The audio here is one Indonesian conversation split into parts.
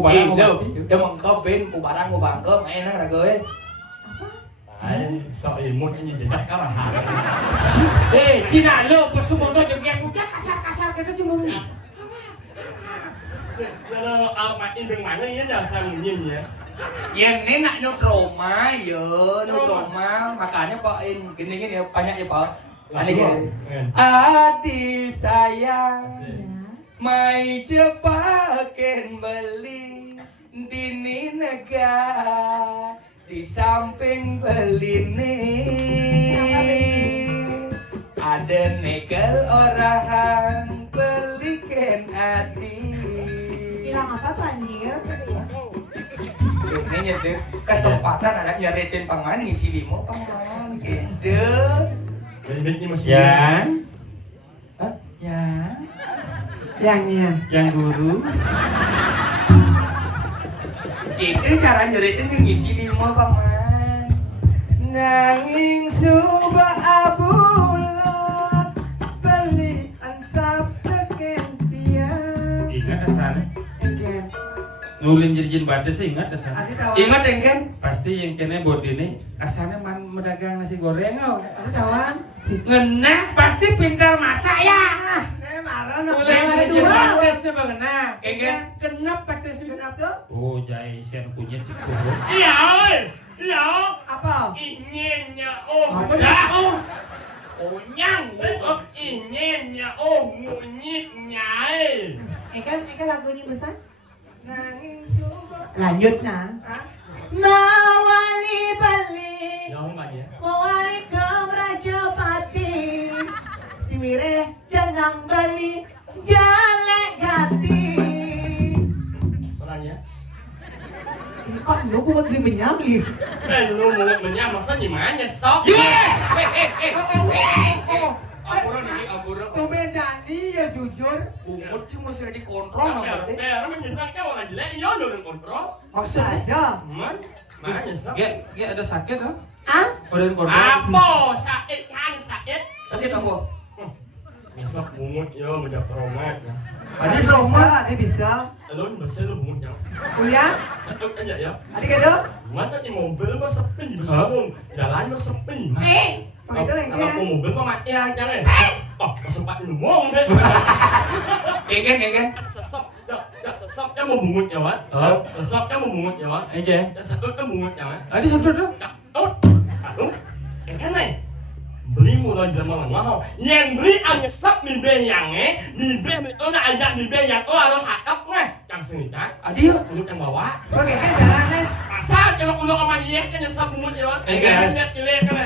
barang dia mengkep bin ku barang ku bangkep enak ra geus. Ai, sok imut ini jedak karahan. Cina lo pesumono joget udah kasar-kasar kita cuma ini. Kalau apa ini mana ya dasar ini ya. Yang ini nak nyutroma ya, nyutroma makanya Pak gini ya banyak ya Pak. Ini gini. Adik sayang, mai cepaken beli dini negara. Di samping belini ada nekel orang belikan hati. Bilang apa tuh anjir? Biasanya nyedek kesempatan anak nyaritin pangan ngisi limo pangan gitu. Bibitnya masih Yang, Hah? yang guru. Itu cara nyeritain yang ngisi limo paman. Nanging suba abulot beli ansap kekentian. Ingat asal. Engken. Nulin jirjin batas ingat asal. Adi tahu. Ingat engken? Pasti yang kene buat ini asalnya medagang nasi goreng oh. Adi tawan. Ngenak pasti pintar masak ya. Marah Nulin jirjin batasnya bagaimana? Engken. Kenapa batasnya? Kenapa? Oh jai sen kunyit cukup. Iya, oi. Iya. Apa? Inyenya oh. Apa dah? Oh. Oh nyang. Oh inyenya oh munyitnya. Eka lagunya besar? Nanging suba. Lanjut nah. Mawali balik. Ya enggak ya. Mawali ke Rajapati. Si Wireh jenang bali jalek gati. Soalnya. Kok lu buat beli menyamli? Lu mau masa gimana sok? Ampuran ini ampuran. Tumben jadi ya jujur. Umut sih masih ada dikontrol nama deh. Menyesal orang jelek iya lo kontrol. Maksud aja. Mana sok? Ya ada sakit oh. Ah? Udah kontrol. Apa sakit kan sakit? Sakit apa? Bisa bungut ya menjadi promet. Ada trauma, ada bisa. Lu bisa lu bungut ya. Kuliah? Sakit aja ya. Ada kado? Mata di mobil mah sepi, besarung. Jalan mah sepi. Begitu Kalau engken. aku mobil mah mati ya jangan. Oh, sempat ngomong deh. Engken. Sesok kan mau bungut ya, Wan. Sesok kan mau bungut ya, Wan. Aja. Sesok kan bungut ya, Wan. Adi sudut dong. Oh, aduh. Kan nih. Beli mulai zaman mahal. Yang beli angesap mibe yange, mibe udah ada mibe yang harus hakap nih. Yang sini kan. Adi yuk. Untuk yang bawa. Oke, engken jalannya. Asal kalau udah sama dia kan nyesap bungut ya, Wan. Engken. Lihat kan.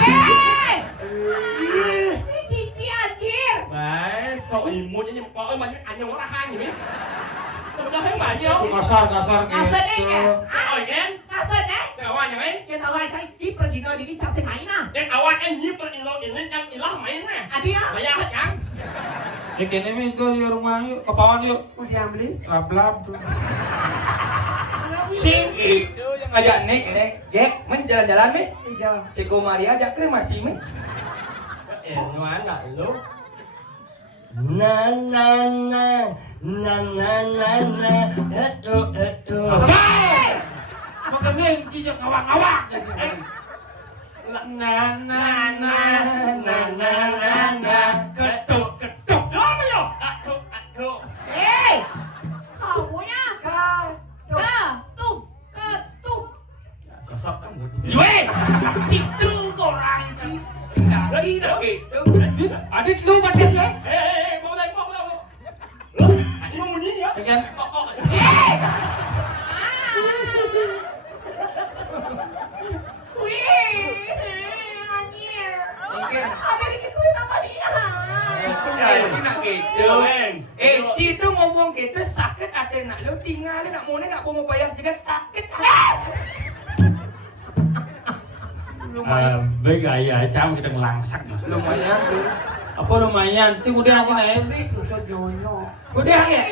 Weh! Cici anjir! Baik, so imut ini pokoknya banyak anjing olahan ini. Udah yang banyak. Kasar Kasar deh ya? Oh, kan? Kasar deh? Kawan yang main. Ya tahu aja Cici pergi ke diri cak main ah. Yang kawan yang nyipir ilo ini yang ilah mainnya. Adi ya? Banyak kan? Ya kene mah itu di rumah yuk, kepawan yuk. Mau diambil? Lablab. Sing itu yang ngajak nek, Gek, main jalan-jalan nih. Iya. Ceko Maria ajak kremasi nih. Mana lo? Na itu. Makan nih cicak ngawak-ngawak. Ketuk. Apa yo? Aduh. Hei! Kamunya Kau. ketuk. Sesap kan. Yue. Citu korang ci. Lagi dah gitu. Adit lu batas ya? Mau lagi. Lo, ini mau bunyi ya? Ya kan? Wih! Anjir! Engken. Ada dikituin sama dia. Ini nak gitu. Weng. Citu ngomong gitu sakit ada nak lu tinggal nak mau bayar juga sakit. Lumayan. Baik ayah, cam kita ngelangsak. Lumayan tuh. Apa lumayan? Cik udah aja nih. Udah ya.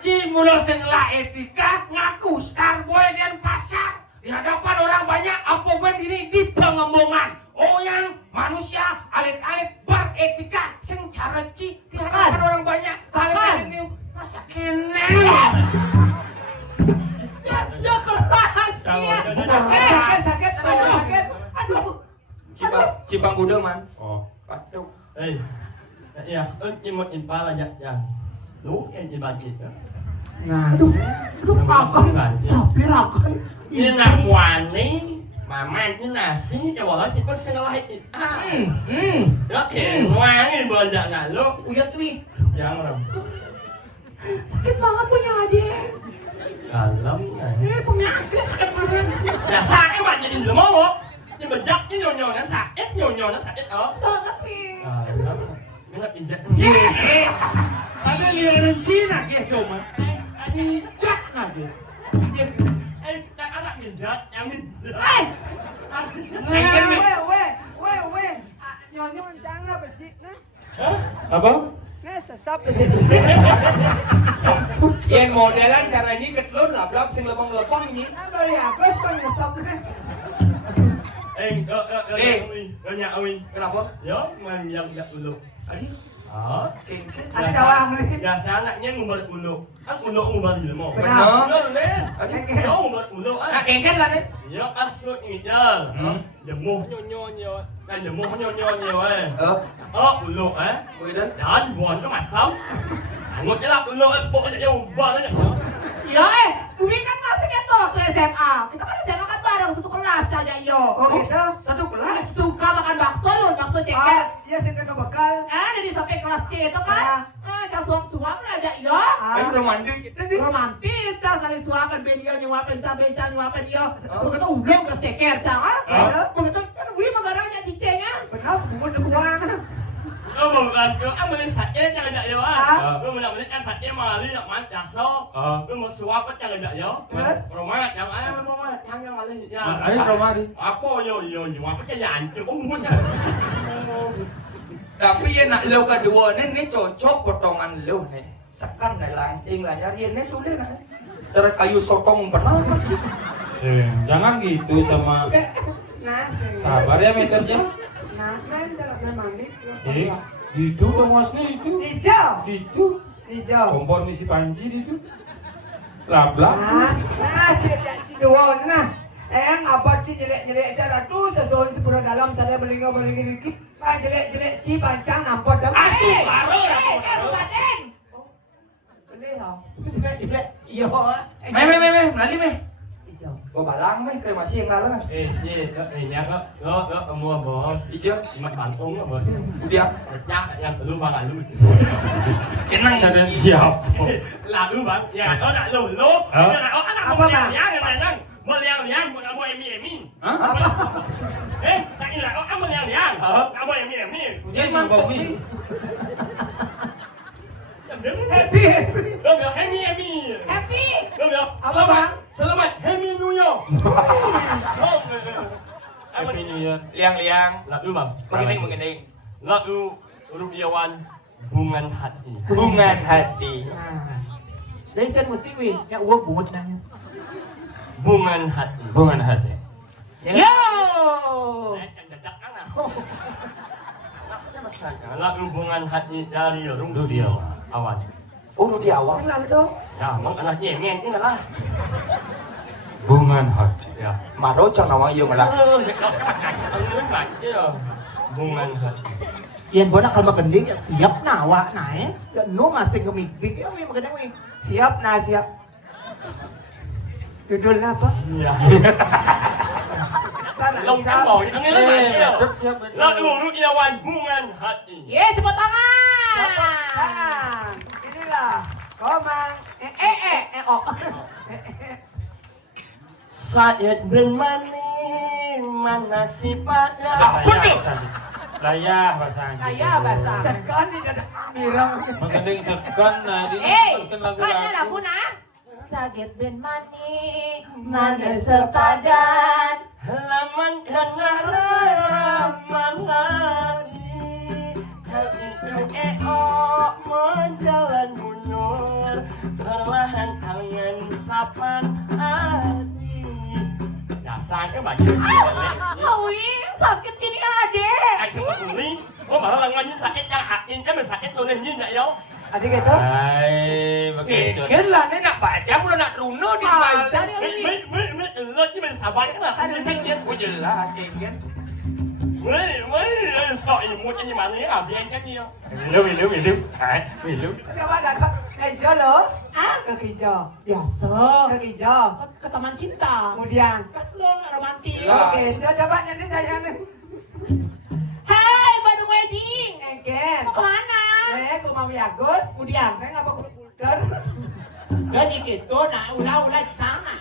Cik mulut senlah etika ngaku Starboy dan pasar di hadapan orang banyak. Apa gue ini di pengembangan? Oh yang manusia alit-alit beretika sing cara cik di hadapan orang banyak. Alit-alit ini masa kene. Ya keras. Iya. Sakit, ada sakit. Aduh. Cibang gudang man. Oh. Aduh. Ya, nhưng mà in ba là dạ dạ. Lú em in ba chị đó. Nah, Aduh, makan. Sapi rakan. Như là hoàn ấy mà mang như là xí cho bọn nó chỉ có xe lại ít. Đó kìa ngoan như bờ dạ là lúc. Uyat wi. Dạ mà làm. Sakit banget punya adik. Lắm này. Punya adik sakit banget. Là xa cái mặt nhìn là mốt không? Nhưng mà dắt cái nhồi nó sạc, ít nhồi nó sạc ít ở. Banget wi. Lắm. Nó là in dắt. Ada liaran Cina ke cuma. Ini jak lagi. Em đang ăn lại mình dắt, em mình dắt. weh. Nyonya jangan bercik nah. Apa? Nah, sesap. Yang modelan cara ini ketelun lap sing lepong ini. Nah, bari aku sepan nyesap nah. Nhà ơi. Kenapa? Nhớ mà nhận ulu. Adi. Đó. Ada cawang nih. Ya sana yang ngumbar ulu. Ang ulu ngumbar di mo. Benar. Nó lên. Nó ngumbar ulu. Nah, kengket lah nih. Nhớ asuk ini jar. Giờ mua nyo nhiều. Đây giờ mua nyo nhiều ấy. Ulu ấy. Udah. Đó buồn có mặt sống. Ngột cái lap ulu bộ vậy yêu buồn đó. Ya Wi kan masih itu waktu SMA. Kita kan SMA kan bareng satu kelas aja yo. Oh gitu. Satu kelas. Suka makan bakso lu, bakso Oh, ceker. iya sih kan bekal. Dari sampai kelas C itu kan. Kan suap-suap aja yo. Ayo romantis. Romantis kan saling suapan ben yo nyuapin cabe nyuapin yo. Begitu ulang ke ceker cang. Begitu kan Wi magaranya cicenya. Benar, bukan kuang. Một lần ăn một ly sạch cho người dạy á. Một lần mình ăn sạch mà ly ngọc mát trà sô. Một số có cho người dạy đó. Rồi mà chẳng ai mà thằng nhau mà ly nha. Ini Roma di. Apa yo mà có cái dàn chưa có muốn. Tapi ya nak lo kedua nih cocok potongan lo nih. Sekan nih langsing lah nyariin nih tuh deh nah. Cara kayu sotong pernah macam. Jangan gitu sama Nah, sih. sabar ya meternya. Nah, main jalan mandi. Itu dong wasnya itu. Hijau. Itu. Hijau. Kompor misi panci itu. Labla. Nah, dua nah. Apa sih jelek cara tuh sesuatu sepura dalam saya belinggo dikit. Jelek ci pancang nampot dah. Bukatin. Beli ha. Jelek. Iya. Nali meh. Hijau. Gua balang meh kremasi yang kalah. Nhà có mua bò. Hijau. Mặt bản ống là bò. Udah. Nhá, lu bằng là lu. Kenang. Ada siap. Là lu bằng. Ya, đó là lu. Apa bang? Ya, này mau liang, mau apa emi. Apa? Tak kira kau mau liang. Apa emi. Ini bau mie. Happy. Lo biar emi. Happy. Lo biar. Apa bang? Selamat Happy New Year. Happy New Year. Liang. Là lu bang. Mengining. Lagu Rupiawan Bungan Hati. Bungan hati. Dari sen musik Wi, ya uang buat nanya. Bungan Hati. Bungan hati. Yo. Lagu Bungan Hati dari Rupiawan. Oh, Rudi awal. Kenal dong. Ya, mau anak nyen ini lah. Bungan hati. Ya. Maro chẳng nào yêu mà là. Bungan Hati. Yan bo nakal maganding siap nawa na eh. No masing gumigbig. Wi magandang wi. Siap, nah siap. Judulnya apa? Ya. Sana, Long trắng bò như thế này. Rất siap. Lagu Rupiawan Bungan Hati. Ye, cepat tangan. Tangan. Inilah Komang. Oh. Saat ben mana si pada. Apa tuh? Layah bahasa Inggris. Layah bahasa. Sekali tidak birang. Mengending sekan nah di Kan na lagu na. Saget ben mani, mana sepadan. Halaman kenara manadi. Hati menjalan mundur. Perlahan tangan sapan hati. Dasar ke baju Wi, sakit gini adek. Ai sempat uli. Oh malah lengannya sakit yang hati kan sakit tuh như vậy đâu. Adik gitu. Hai, begitu. Kira lah ni nak baca mula nak runo di Baca balik. dia Wi. Mấy lớn như mình xả bánh là Ada ni oh jelas kan. mấy sợi một cái gì mà lấy làm gì anh cái gì không? Minum. Hai, minum. Coba gak hijau loh. Ah, Ke hijau. biasa. Ke hijau. Ke taman cinta. Kemudian. Kan lo nggak romantis. Oke, udah coba nyanyi sayang nih. Hai, baru wedding. Egen. Mau kemana? Aku mau Agus. Kemudian, Ngapa aku pulder? jadi gitu, nah ulah sana.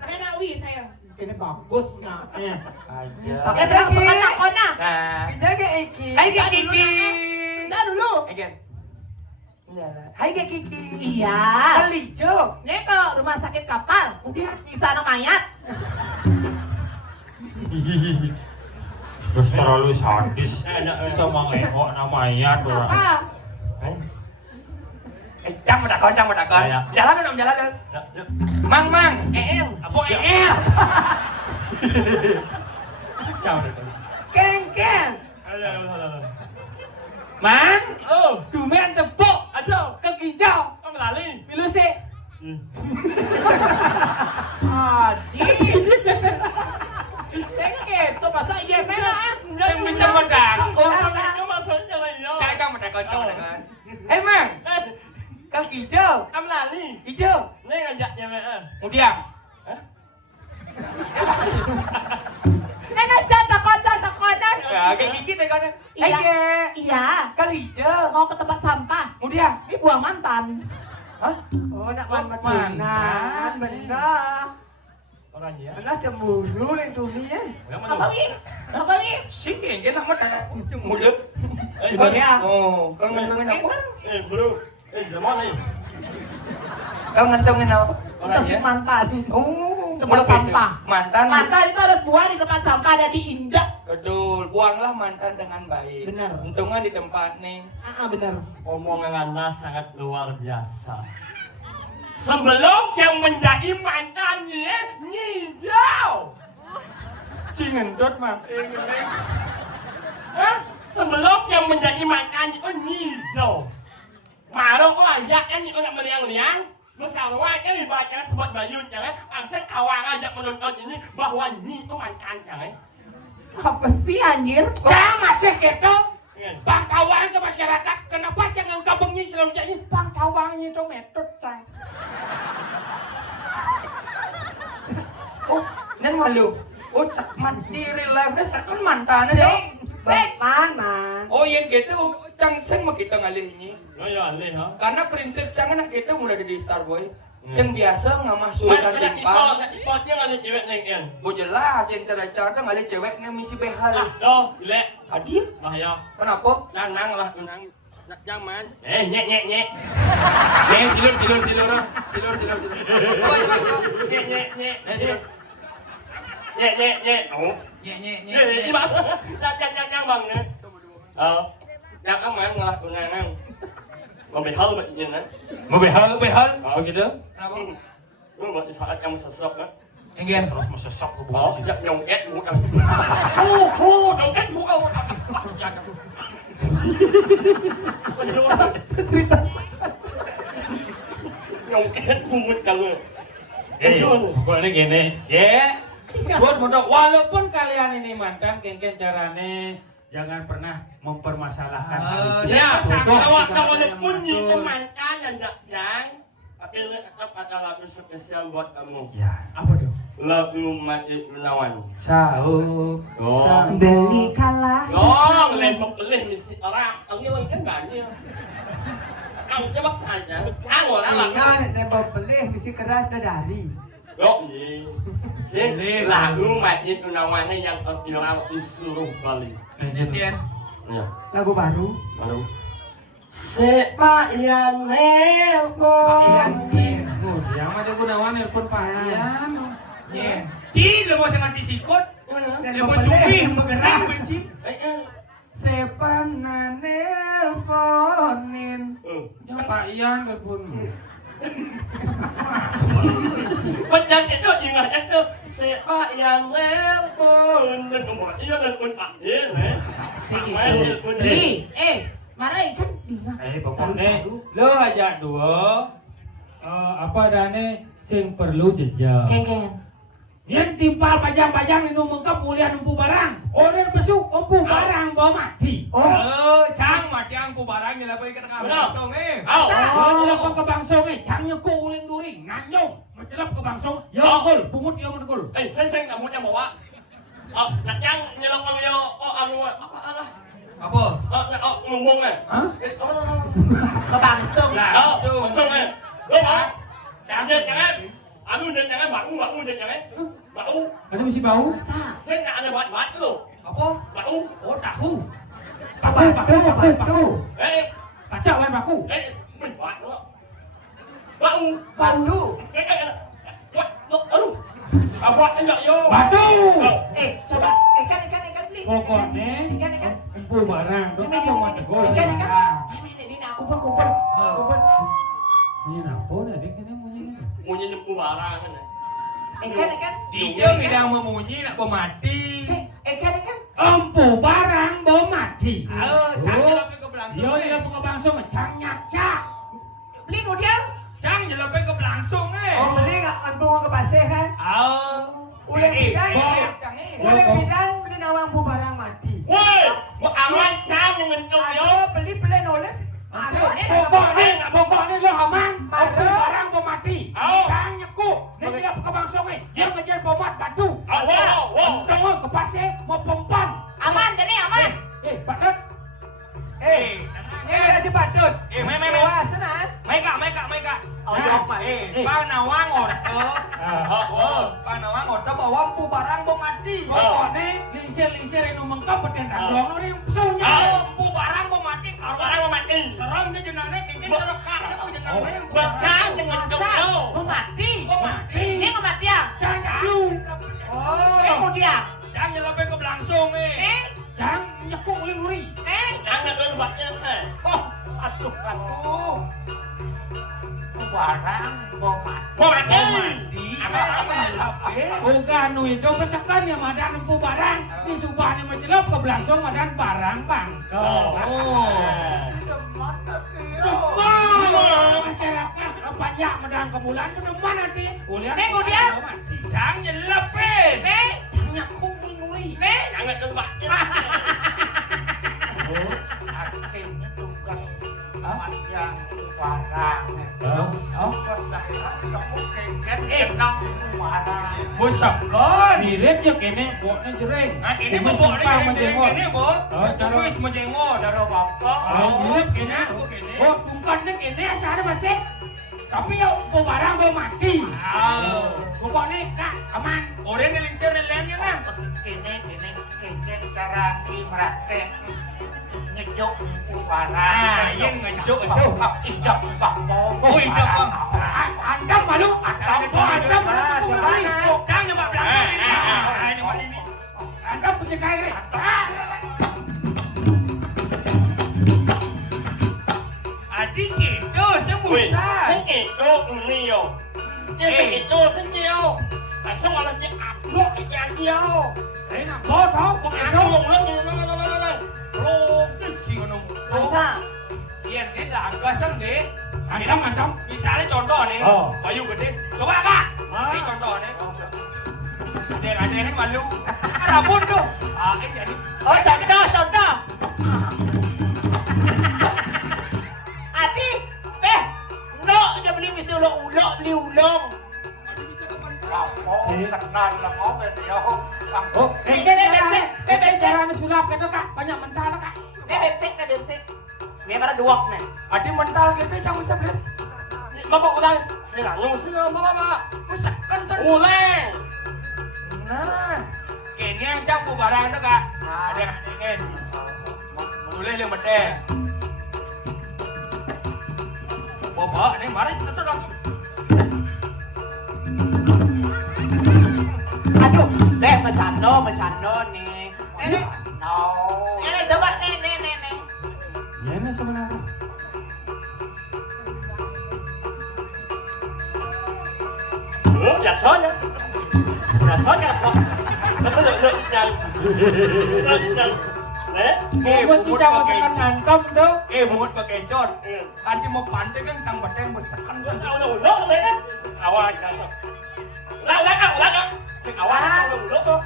Saya wi saya. Ini bagus nah. Aja. Pakai langsung anak kona. Nah. Jaga Iki. Hai Kak Kiki. Dah dulu. Again. Hai Kak Kiki. Iya. Kalijo. Nih ke rumah sakit kapal. Mungkin bisa no mayat. Terus terlalu sadis. Bisa mengengok namanya tuh. Apa? Cang mà con. Dạ. Jalan kan om, jalan kan. Mang. Apa EL? Chào được. Ken. Mang, Ừ, dumen tepuk anh chưa? ke ginjal. Con là Ly. Milu sih. Adik. Saya gitu, masa iya merah? Yang bisa medang. Nó mà sống cho này đâu. Cang mà con. Hey Mang, kau hijau. Em là Ly. Hijau. Đây là dạy nhà mẹ. Kemudian. Nenek canda kona. Ya, kayak Kiki deh kan. Hey Iya. kau hijau. Mau ke tempat sampah. Kemudian. Ini buang mantan. Hah? Oh, nak mantan. mantan. Benar. Orang gì á? Benar cemburu nih Tumi ya. Apa wi? Apa wi? Sige, cái mắt này. Mulut. Ê, Con bro. oh, con ngantongin ako. Ê, bro. Ê, Ramon đi. Kau ngantongin ako. Orang gì Untuk á? mantan. Oh, Tempat mulut sampah. itu. Mantan. Mantan itu harus buang di tempat sampah dan diinjak. Betul, buanglah mantan dengan baik. Benar. Untungnya di tempat nih. Benar. Omongan Anda sangat luar biasa. Sebelum yang menjadi mantannya ngijau. Cingendot mah. Hah? Sebelum yang menjadi mantannya ngijau. Malu kok ajaknya nih orang meriang-riang. Misalnya kan dibaca sebut Bayun jangan. Angset awang ajak menonton ini bahwa Nyi itu mantannya. Apa sih anjir? Saya masih gitu. Iya. Pangkawan ke masyarakat. Kenapa jangan kabengnya selalu jadi pangkawannya itu metode cang. Oh, nan malu. Oh, mandiri lah. Udah sakon mantannya dong. Man. Oh, yang gitu, Cang Seng mau kita ngalih ini. Nó giờ lên hả? Karena prinsip Cang anak kita mulai dari Starboy. Sen biasa nggak masuk Mas, dan cái timpang. ipotnya nggak ada cewek neng en. Oh jelas, yang cara-cara ngalih ceweknya misi behal. Ah, đâu, lẹ. Hadiah? Bahaya. Kenapa? Nang lah, nang. Jangan man. Nyek. Nih, silur. Nyek. Ủa? Nyek. Đi bác. Jangan bằng nè. Jangan man lah, nang. Mà bị hơi bệnh nhìn á. Mau behal? Behal? Begitu? Kenapa? Nó mà saat kamu sesok á. Ingin. Terus mesesok ke Đó, buku. dập nhồng ép mũi cầm. Nhồng ép mũi ông. Cerita. Nhồng ép mũi cầm. Pokoknya gini, ya. Buat mudah, walaupun kalian ini mantan, kengken carane jangan pernah mempermasalahkan hal itu. Ya, Bodoh kalau jika kalau kalian bunyi mantul. temankan yang tapi tetap ada lagu spesial buat kamu. Ya, apa dong? Lagu Mati Menawan. Sahur. Oh. Belikanlah. Dong, lain membeli misi orang. Ang ilang kan banyak. Ang coba saja. Ang orang lah. Ingat nek beli misi keras dari. Yo, iya. Si lagu Mati Menawan yang orang disuruh Bali. Cien. Ya, Lagu baru. baru. Sepak yang nelpon. Yang ada Gunawan nelpon Pak Ian. Nye. Ci, lo mau sangat disikut. Dan Lo mau beli cupih, bergerak benci. Eh. Sepana nelponin. Pak Ian nelpon. Benar itu juga itu sepak yang nelpon dan kemudian iya nelpon Pak Ian, Pak Ian nelpon. Marahin kan bingung. Pokoknya Lo aja dua. Apa dane sing perlu jejak. Keken. Yang timpal pajang-pajang ini mengkap mulia empu barang. Orang besuk empu barang bawa mati. Cang mati angku barang nila pa ikat ka bangsong eh. Nyelap ke bangsong cang nyeko uling during nanyong. Mencelap ke bangsong, ya gol, pungut ya menegol. Saya nggak mau bawa. Yang nyelok ang yo, apa? Ngomong Hah? Kebangsong. Langsung lo mau? Jangan. Anu jangan bau jangan. Bau. Ada mesti bau? Saya nggak ada buat lo. Apa? Bau. Oh tahu. Batu. Pacak wan baku. Buat lo. Bau. Batu. Aduh. Buat enggak yo. Batu. Coba ikan beli. Pokoknya Ikan. empu barang, dong apa mau tegol. Ikan. Ini nak kumpul. Ini apa dah dia kena munyi ni. Punya nyempu barang kan. Ikan. Dia ngidang memunyi nak mati. Ikan. Empu barang bawa mati. Cang nila pa ke belangsong. Yo dia buka bangsong cang nyakca. Beli kemudian. Cang nila pa ke belangsong eh. Oh beli antung ke pasir kan? Uleng bidan beli nawang bu barang mati. Woi, aman cang yang mentok yo. Beli oleh. Pokoknya lo aman. Mare. Empu barang bawa mati. Au. Cang nyeku. Ni dia buka bangsong dia ngejar bomat batu. Wow. Tengok ke pasir mau pompan. Aman jadi aman. Patut. Ini ada si patut. Wah senang. Mega. Oh, yok mah. Panawang orto. Panawang orto bawa empu barang bawa mati. Pokoknya lingsir yang mengkap petendang dong orang pusuhnya. Empu barang bawa mati. Orang mau mati. Serem dia jenane kengin serokak. Jenane Bahkan dengan jauh. Mau mati. Mati. Ini kematian. Jangan lu. Kemudian. Cang nyelapin ke belangsong eh. Jangan nyekuk uli-uli. Jangan dulu buatnya saya. Aduh. Barang mau mati. Mau mati. Apa nyelapin? Bukan nu itu pesakan ya madan empu barang. Di subahnya mencelap ke belangsong madan barang bang. Masyarakat banyak madan kemulan ke mana nanti? Kemudian. Cang nyelapin. Jangan nyekuk uli-uli. Jangan dulu buatnya. Akhirnya tugas yang barang. Busapkan. Mirip je kene buatnya jereng. Ini bobok ni kene bok. Kuis menjengok daro bapak. Mirip kene. Oh, bukan kene asal masih. Tapi ya barang bawa mati. Pokoknya kak aman. Orang ni lingsir ni lainnya nah. Kene cara dimeratek ngejuk barang. Yang ngejuk itu. Ijak bangkong. Oh, ijak bang. Anda malu? Anda malu? Cang nyoba belakang ini. Nyoba ini. Anda punya kaya. Adik itu sembusan. Itu ini yo. Itu sendiri. Langsung orang dia upload yang dia. Enak bodoh. Langsung ngomong ini. Lo kecil nung. Masa? Iya, dia dah angkasan deh. Kita masam. Misalnya contoh nih. Bayu gede. Coba kak. Ini contoh nih. Ada yang malu. Rambut tuh. Ini jadi. Oh, contoh. Ati, no, dia beli mesti ulok beli ulong. Kenal lah kau dia. Oh, ini caranya sulap gitu kak. Banyak mental kak. Dia bensik. Memang duak nih. Adik mental gitu cang usap lihat. Bapak udah serang bapak. Usapkan sen. Uleng. Nah, ini yang cang barang itu kak. Ada yang ingin. Mulai yang beda. Bapak, ini mari satu langsung. Aduh, bercanda nih. Ini coba nih. Ya ini sebenarnya. Jasanya. Betul. Bumut cica masakan ngantom tuh. Mut bekecot. Kanti mau pandai kan sang badeng besakan sang. Udah kan? Awal kita. Udah. Sing awal udah tuh.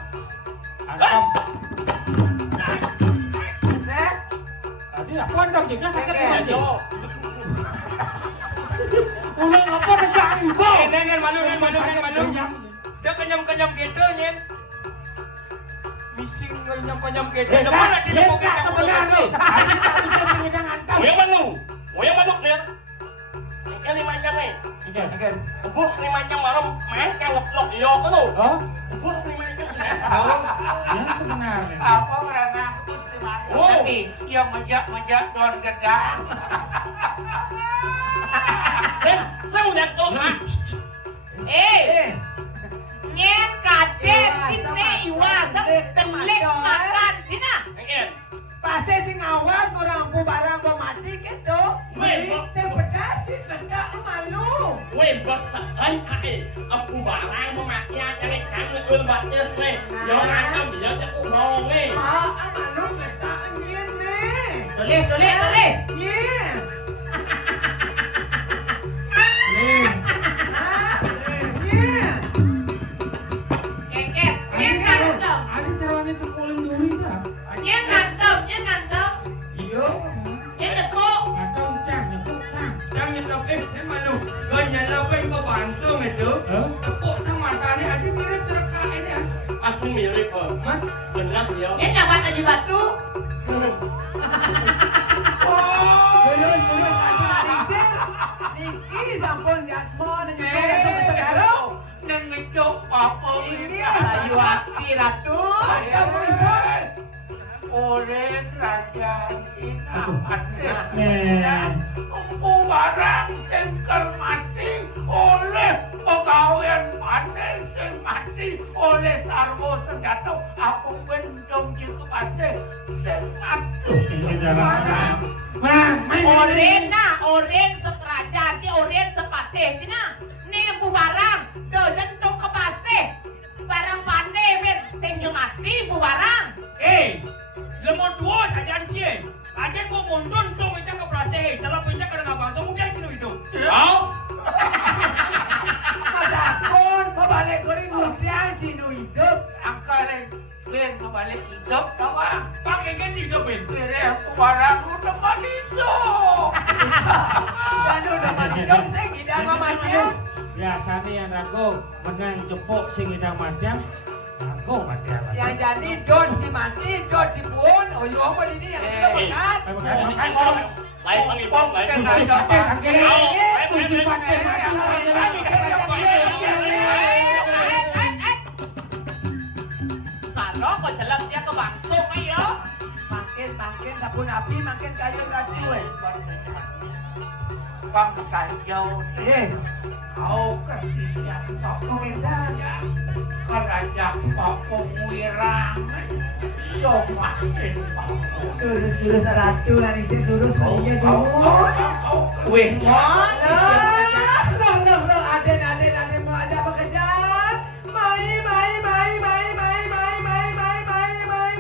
Antam. Nah, Tadi aku andam juga sakit aja. Yo. Ulang apa negak ibu? Nen malu. Dia kenyam gitu nyen. Mising kenyam gitu. Mana dia mau Kita sebenarnya. Hari kita bisa sengedang antam. Moyang manuk nih. Ini 5 jam nih. Bus 5 jam malam main kelok yo tuh. Oh, Bus 5 jam. yang sebenarnya. Apa merana istimewa? Tapi yang menjak don gedang. Saya udah tuh. Nyen kadet cine iwa telik makan cina. pasti sing awal orang pu barang mau mati gitu. Sing pedas sih kedak malu. Besakan aku barang memakai cari kan ulbatnya nih. Jangan ambil aja ngomong nih. Malu kedak ini. Toleh. Iya. Nyen kantong. Ada caranya cekulin duri dah. Nyen kantong. Iyo. Nyen dekok. Atau cang, nyepuk cang. Jangan nyelopin, nen malu. Kau nyelopin ke bangsung itu. Hah? Tepuk sang matanya aja mirip cereka ini. Asal mirip kok. Benar ya. Nyen nyabat aja batu. Turun ratu nalingsir. Niki sampun jatmo nyenyok ratu kesegaro. Neng ngecok apa ini? Ayu hati ratu. Kamu ribut. Oren raja kita mati. Nih. Barang sengker mati oleh pegawaian panen sing mati oleh sarwo senjata aku bendong gitu pasti sing mati. Oren sekerajaan si oren sepate tina nih bu barang do jentong ke pasti barang pandai ben sing mati bu barang. Lemon dua saja cie. Aja mau mundun tuh meja ke prase. Jalan meja ke dengan bangsa muda cino itu. Madakon mau balik goreng mudian cinu hidup. Angkare ben balik hidup kawan. Pakai gaji itu ben. Kira aku barang udah hidup. Dan udah mati dong saya tidak mamanya. Biasanya yang ragu menang cepuk sing idang madang. Ragu madang. Yang jadi don si mati, don si buon. Oh yo apa ini yang sudah makan. Lain pangipong, lain Tadi ke macam dia Karo kok jelek dia ke bangsung ayo. Makin sabun api makin kayu ratu Bangsa jauh kau kasih siapa Oke dah. kerajaan Papo Wirang somakin Terus ratu nalingsir terus punya dulu. wis Loh, aden mau ada bekerja. Mai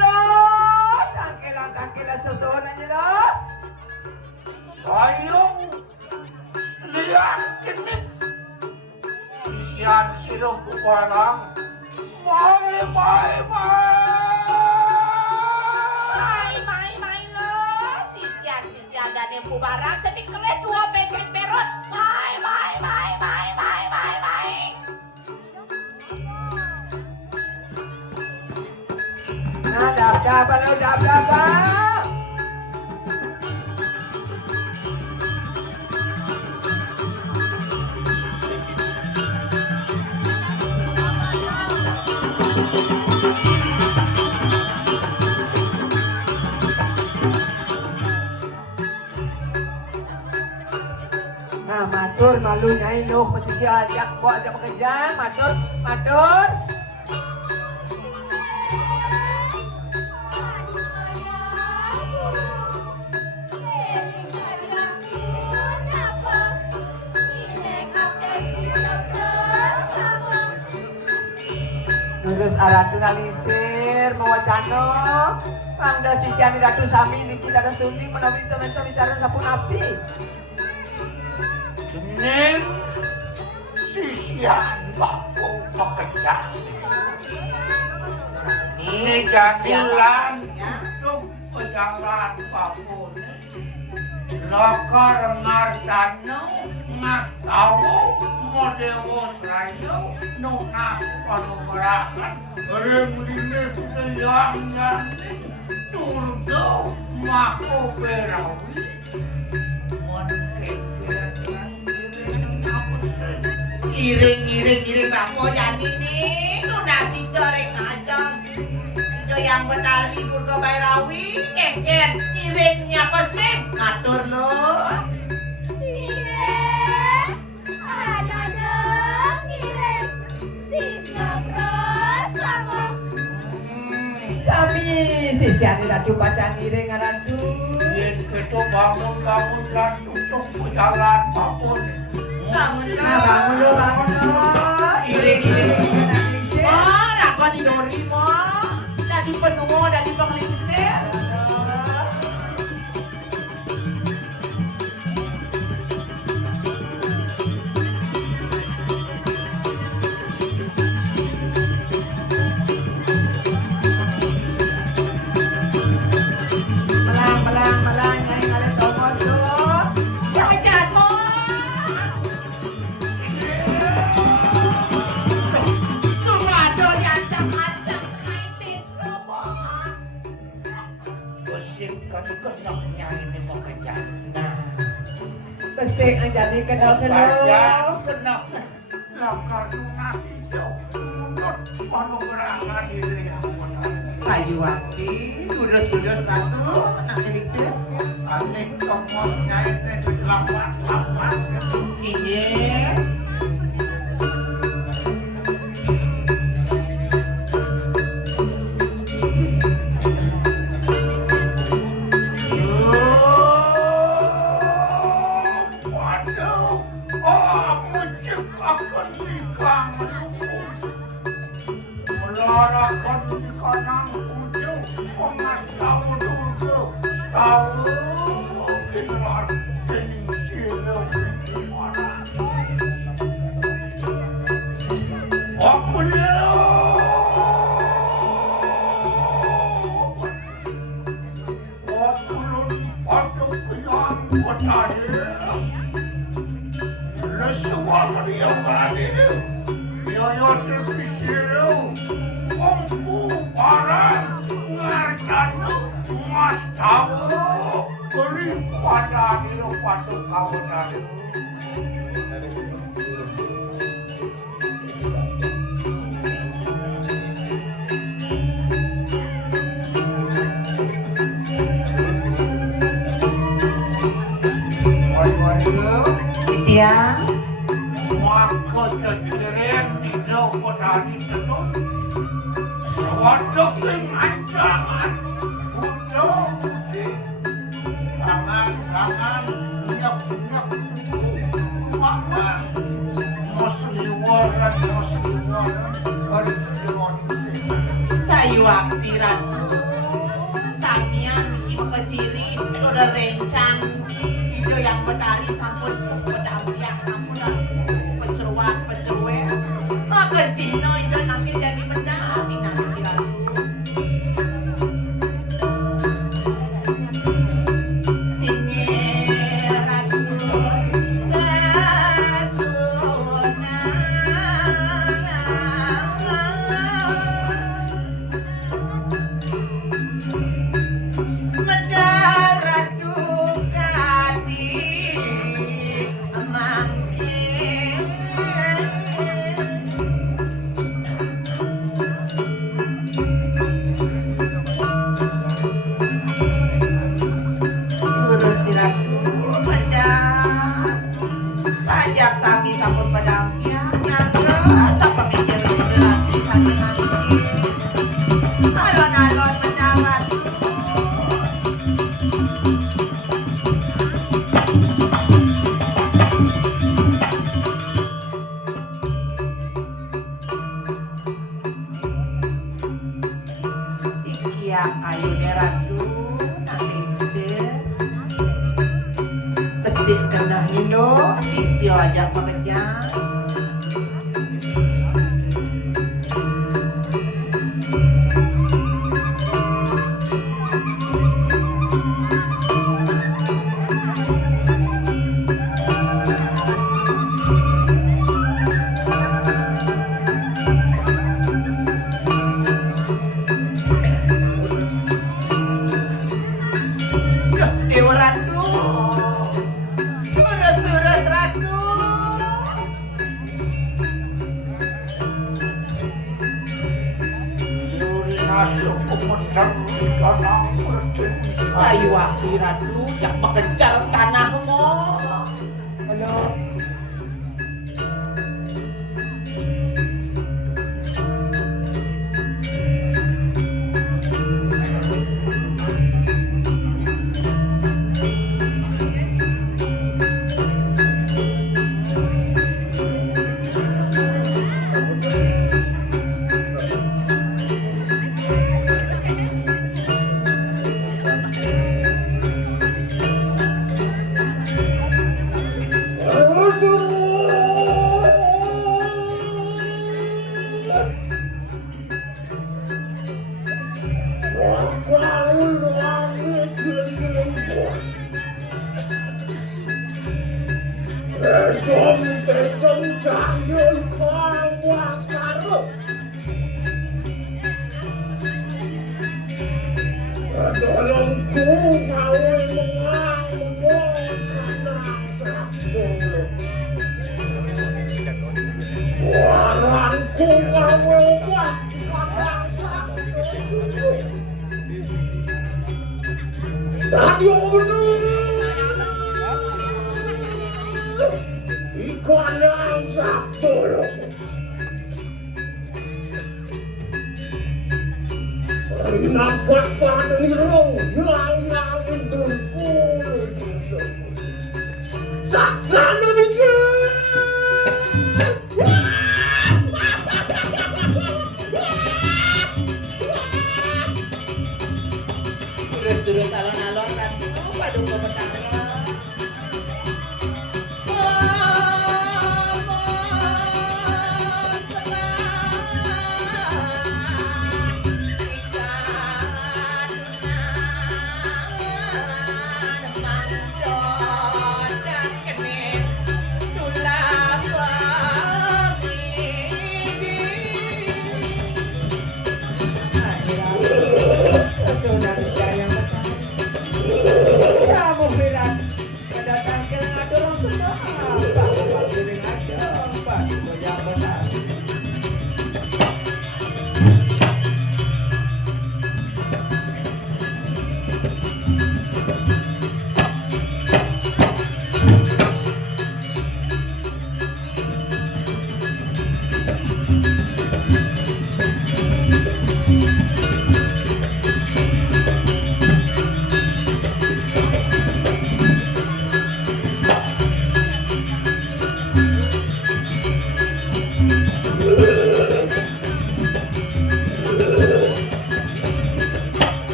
loh. Tangkilan sesuatu aja loh. sayang lihat cenit sisian sirung kualang mai lo sisian dan ibu barang jadi kele dua becek berot mai Nah, dap lo dap. Nah, matur malu nyai loh posisi ajak bawa ajak bekerja, matur. Terus aratu nalisir mau wacano. Anda sisian Ratu Sami niki kata sundi menawi temen bicara sapun api. Jeneng sisian baku pekerjaan. Ini jadilan untuk pejalan babon. Lokor ngarjano ngastawo modewo srayo nunas panumerahan remudine yang turdo mako berawi Iring bako jadi nih nasi goreng aja Ijo yang benar di Durga Bairawi keken iringnya pesing ngatur lo Ada dong iring Sisyapro sama Sami sisian Ratu pacang iring Ratu. yen keto bangun lan untuk pejalan babon. bangun Nah, bangun lo. Iring nanti. Oh, rago di dori mo dari penuh dari penglingsir Melang nyai ngalen tomor lo. jajan mo Sumado diancam-ancam kaisin romo Bersihkan kenangnya ini pekerjaan. Besik jadi kedok Saja kedok. kenang lakar lunas itu mundur panumerahan diri yang benar. Sayuwati dudes ratu nak eliksir Alik komosnya itu kecelapan. ini Waduh, muncul akan nikah melarakan di kanang ujung pengas tahu dulu tahu keluar kening silau di mana aku Wakulun patung kuyang betadi Lesuwa kaya kani Yoyote kisiru Ompu parang Ngarjano Mas tahu Beri pada niru patung kawanan Ditya Maka cecirin di daun tadi tenun Sewada kengancangan Buddha budi Tangan Nyap Maka Musliwaran Haris Ironis Sayuwati ratu Samia siki mekeciri udah rencang Ido yang betari sampun bedawiyah sampun penceruan maka Cino Ido makin jadi bedari nanti ratu Sinye ratu mendarat duka di mangke Sisio aja mengejar. Dewa Ratu, terus Ratu. Ayo waktu Ratu, cak mengejar tanahmu. Halo. Terus alon-alon Ratu, paduka petara.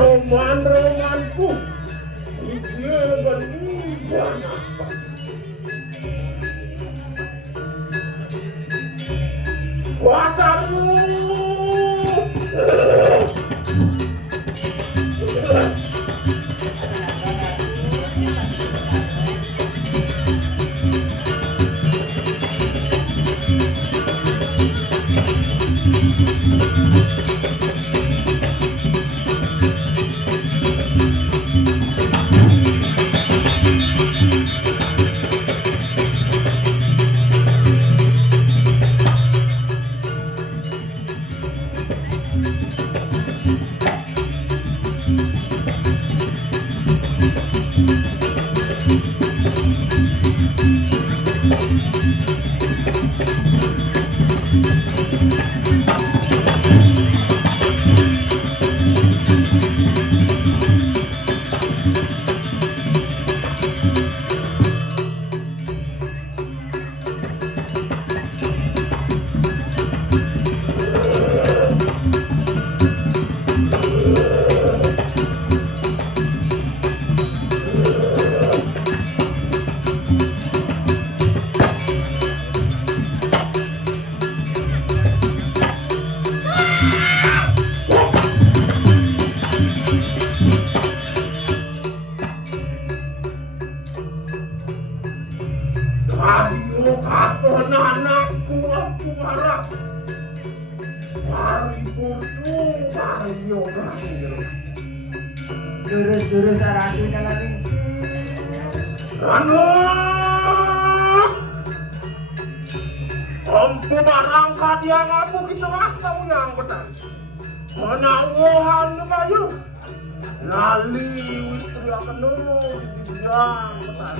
Roman-romanku, ijegan ibanas. Kuasamu. Urdu Mario Gani. Lurus Ratu dalam isi. Anu Ampu barang kadiang abu kita rasa yang benar. Mana ngohan bayu. Lali wistri akan yang benar.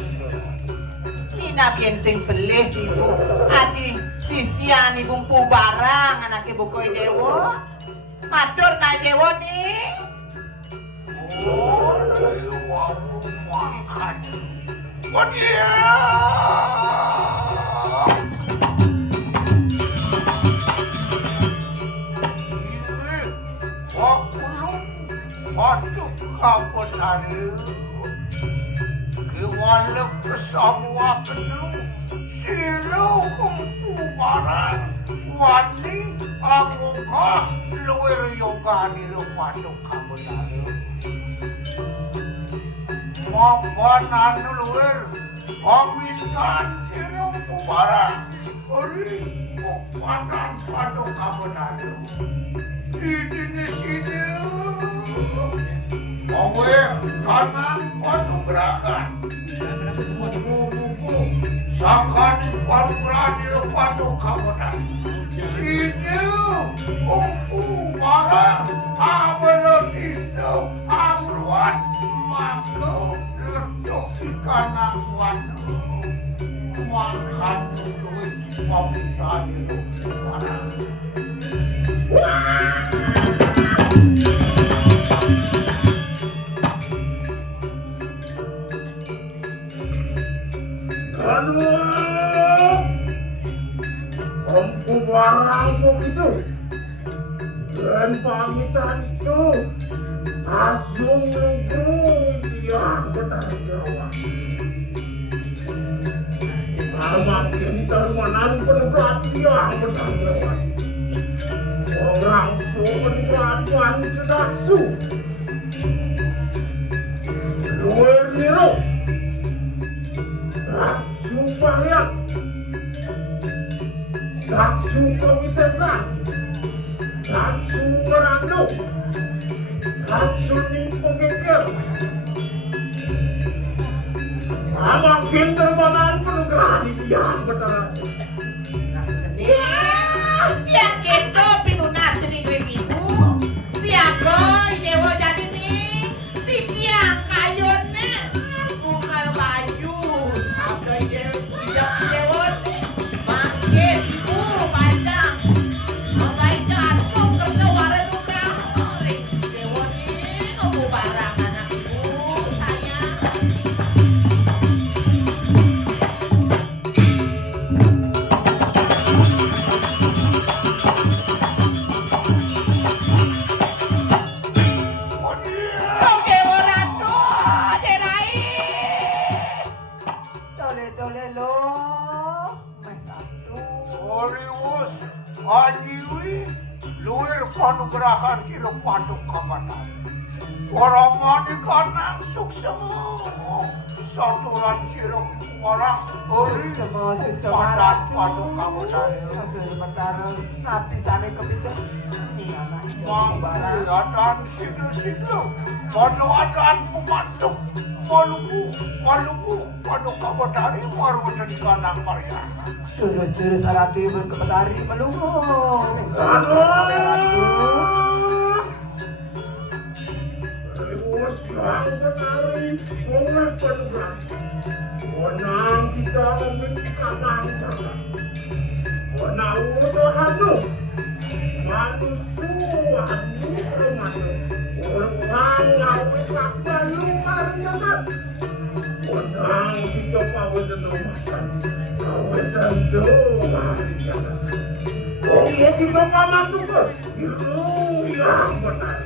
Nina bien sing pelih ibu. Adi sisian ibu mpu barang anak ibu koi dewo. Matur na dewo nih. Oh, mangkat. Wadia. Waduh, kamu tadi kewalek kesamua penuh silau kumpu barang wani angukah luar yoga di rumah kamu tadi mapanan luar pamintan silau kumpu barang ori mapanan pada kamu tadi di sini Owe, kanan padu gerakan. Buku, sakani padu berani padu kamunan. Sini, buku barang, amelodisto, amruan, maka ledok ikan wanu. Makan duit, pamintan itu barang. Aduh, empu barang begitu dan pamitan itu asung negeri yang bertanggung jawab. Makin termanan penuh yang bertanggung jawab. Orang suruh cedak su, luar niru. Supaya langsung kewisesan, langsung merandung, langsung dipenggeger. Makin terbanan penugaran yang betul. Biar gitu pinunas sering ibu. Siago dewo jadi nih, si tiang kayonnya bukan baju. Sabda tidak dewo nih, makin ibu panjang. Sampai jatuh kerja waran nugrah. Dewo nih kamu barang anak ibu sayang. Kau dewa ratu, jerai. Tole lo. Orius, anjiwi, luar panugrahan sila paduk kabatan. Orang mani kanang suksema, saturan sila orang ori Suksema padan ratu. paduk kabatan. Sebentar, tapi sana kebicara. Mangkuladaan siglo-siglo, manuadaan pemanduk, maluku, paduk kabatan ini baru menjadi kanang Maria. Terus ratu berkepetari melungun. Ratu. Terus yang benari oleh penugas. Wanang kita memberikan angka. Wanang udah hanu. Manusia manu. Orang awet kas bayu marjabat. Wanang kita kawin makan. Kawetan marjabat. Oh, kita pamantu ke siru yang benar.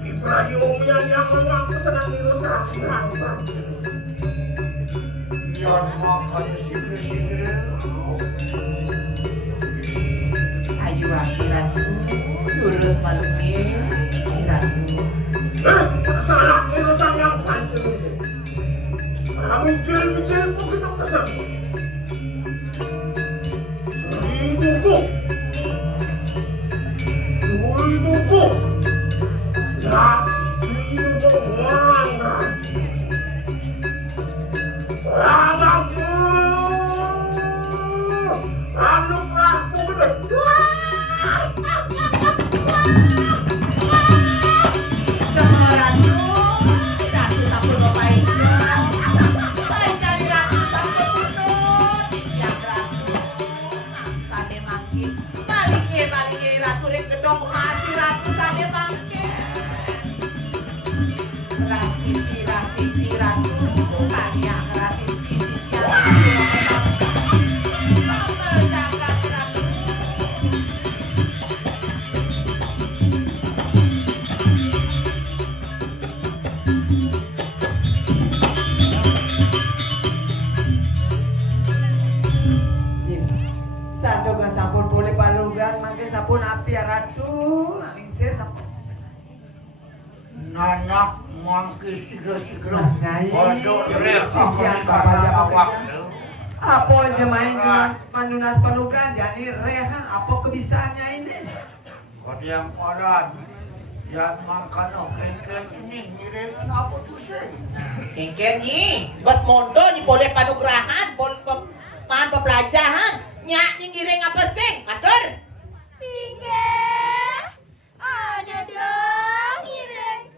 Ibrahim yang memang senang dirusak gampang. Yang makan sigre-sigre. Ayo akhirat lurus malumi akhirat. Salah urusan yang panjang itu. Kami jil-jil begitu kesan. Seribu. Dulu bubu. Lagi berdoa. Anakku, anu prabu gede. Semua ratu sampun bapaiknya. Hai cari ratu sampun mundur. Yang ratu sane mangke. Balik ratu rek gedong mati ratu sane mangke. Rasisi ratu. Banyak rasisi Sandokan sampun boleh palugan, makin sampun api ya ratu, nangsir sampun. Nanak mangki sigro-sigro. Nyai, Pondok sisian bapaknya bapaknya. Apa aja main cuman manunas palugan, jadi reha, apa kebisaannya ini? Kod yang orang yang makan kengken ini ngiringan apa tuh sih? Kengken ni, bos mondo ni boleh panugrahan, boleh pahan pepelajaran. Nyak ni ngiring apa sih? Matur. Singge, ada dong ngiring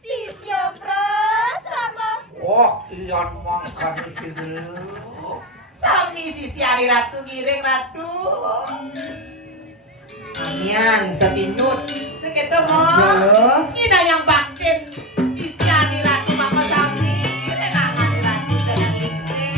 sisyo sama Oh, iyan makan sigro. Sami sisi hari ratu ngiring ratu. Samian setinut sekedo mo. Ina yang bakin sisi hari ratu mama sami. Renang hari ratu dengan istri.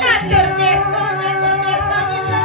Nyader desa gitu.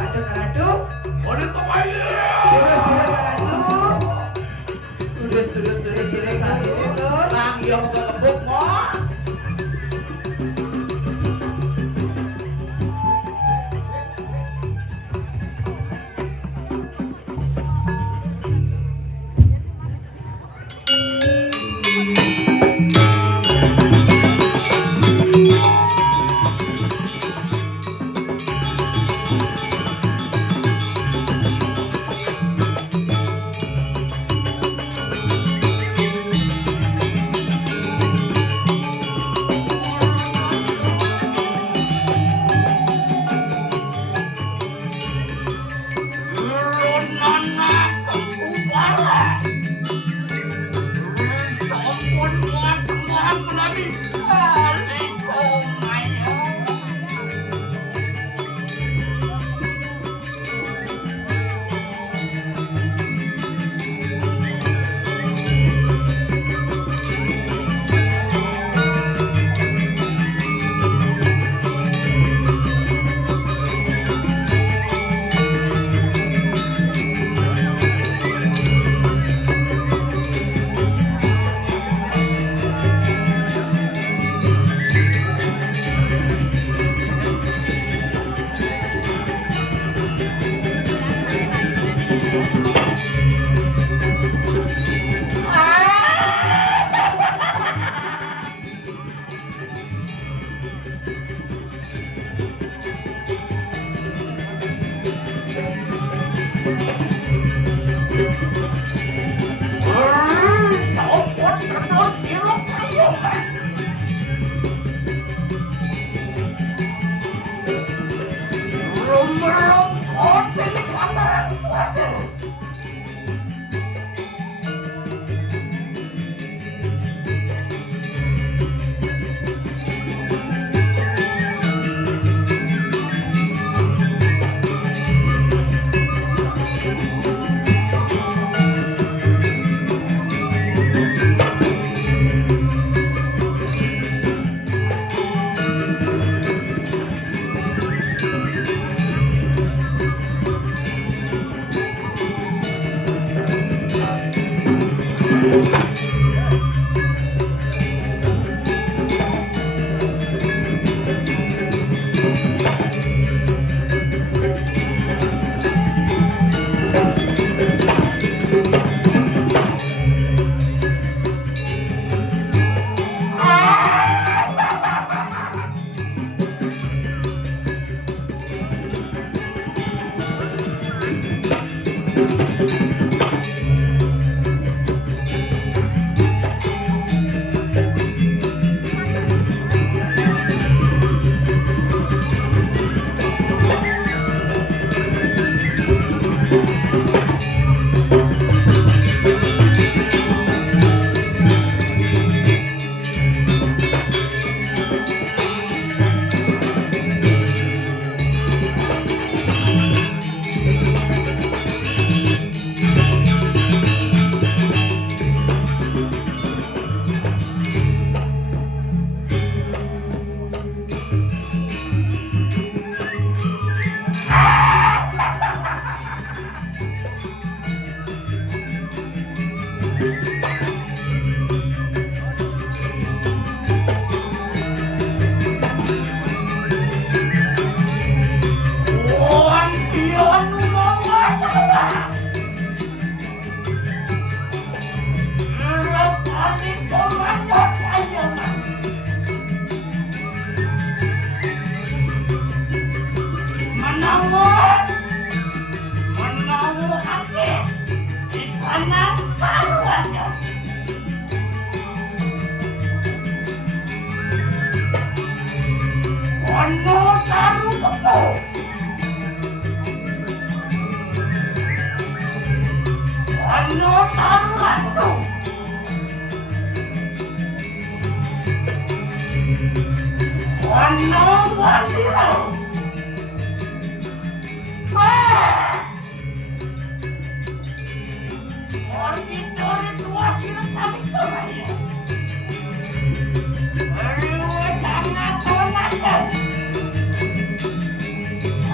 daripada karatu. Boleh kembali. Terus karatu. Terus karatu. Bang yang kebuk mo.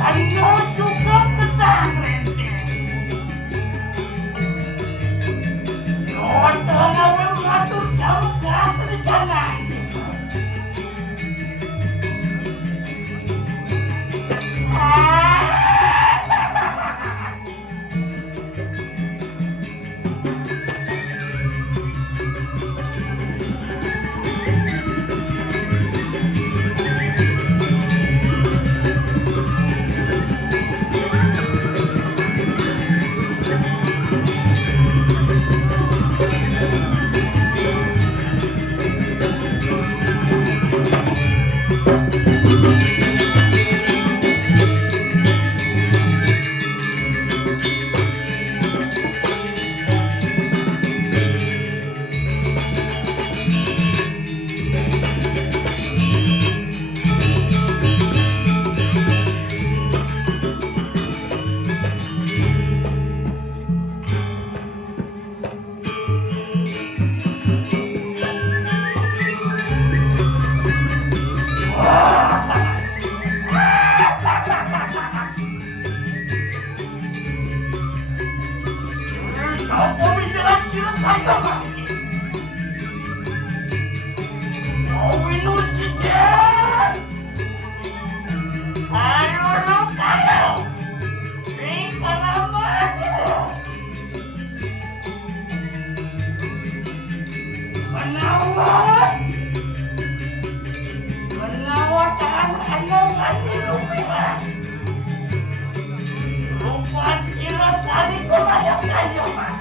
Ano juga Apa bilang sila kaya lagi? Kau ini si Jen. Ayo lo kayo. Rika naman ito. Manawat. Manawat ang anong lumiwan. Lupan sila kali ko kayo man.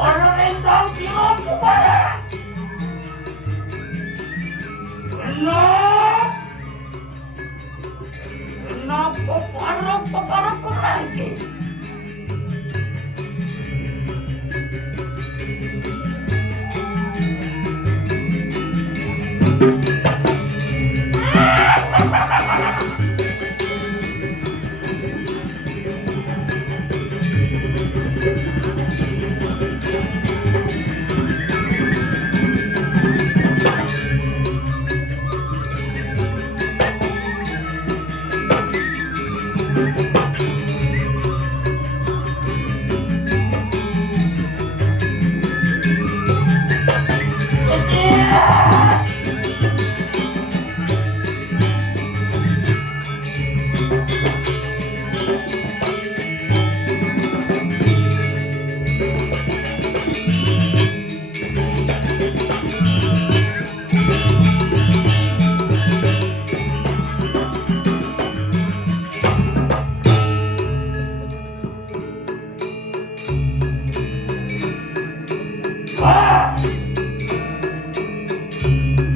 Orang rendang silang kubaya. Kenapa parah lagi?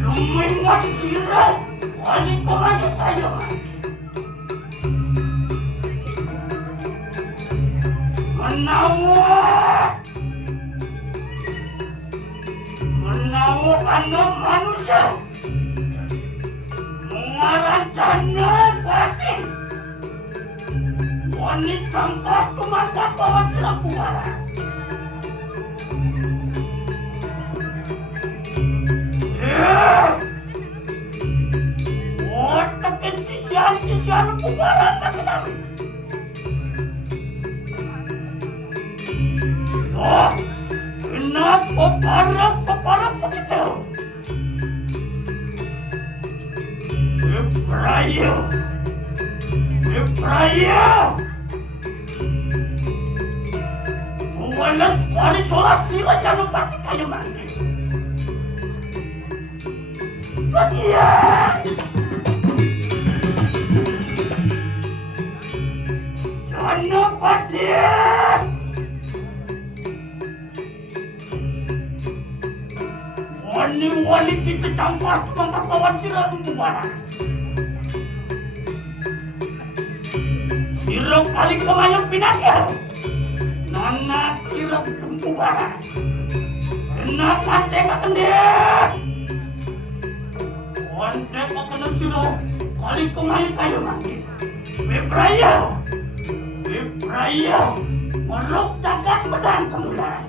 Lumingat sirat, wali ko kayo tayo. Menawa anong manusia, mengarahkan pati. Wanitang kumangkat bawah silang kumara. Otakin sisian kumara kasami. Oh, kenapa parah begitu? Ibrahim, Praya. Walas kali solasi aja lu pakai kayu mandi. Iya. Jangan pacar. Wani kita campur memperkawan sirah barang. Sirah kali kemayang pinakir. Nana sirah barang. Kenapa tengah kendek? Wandek akan sirah kali kemayang kayu mandi. Bebraya. Meruk dagat pedang kemulan.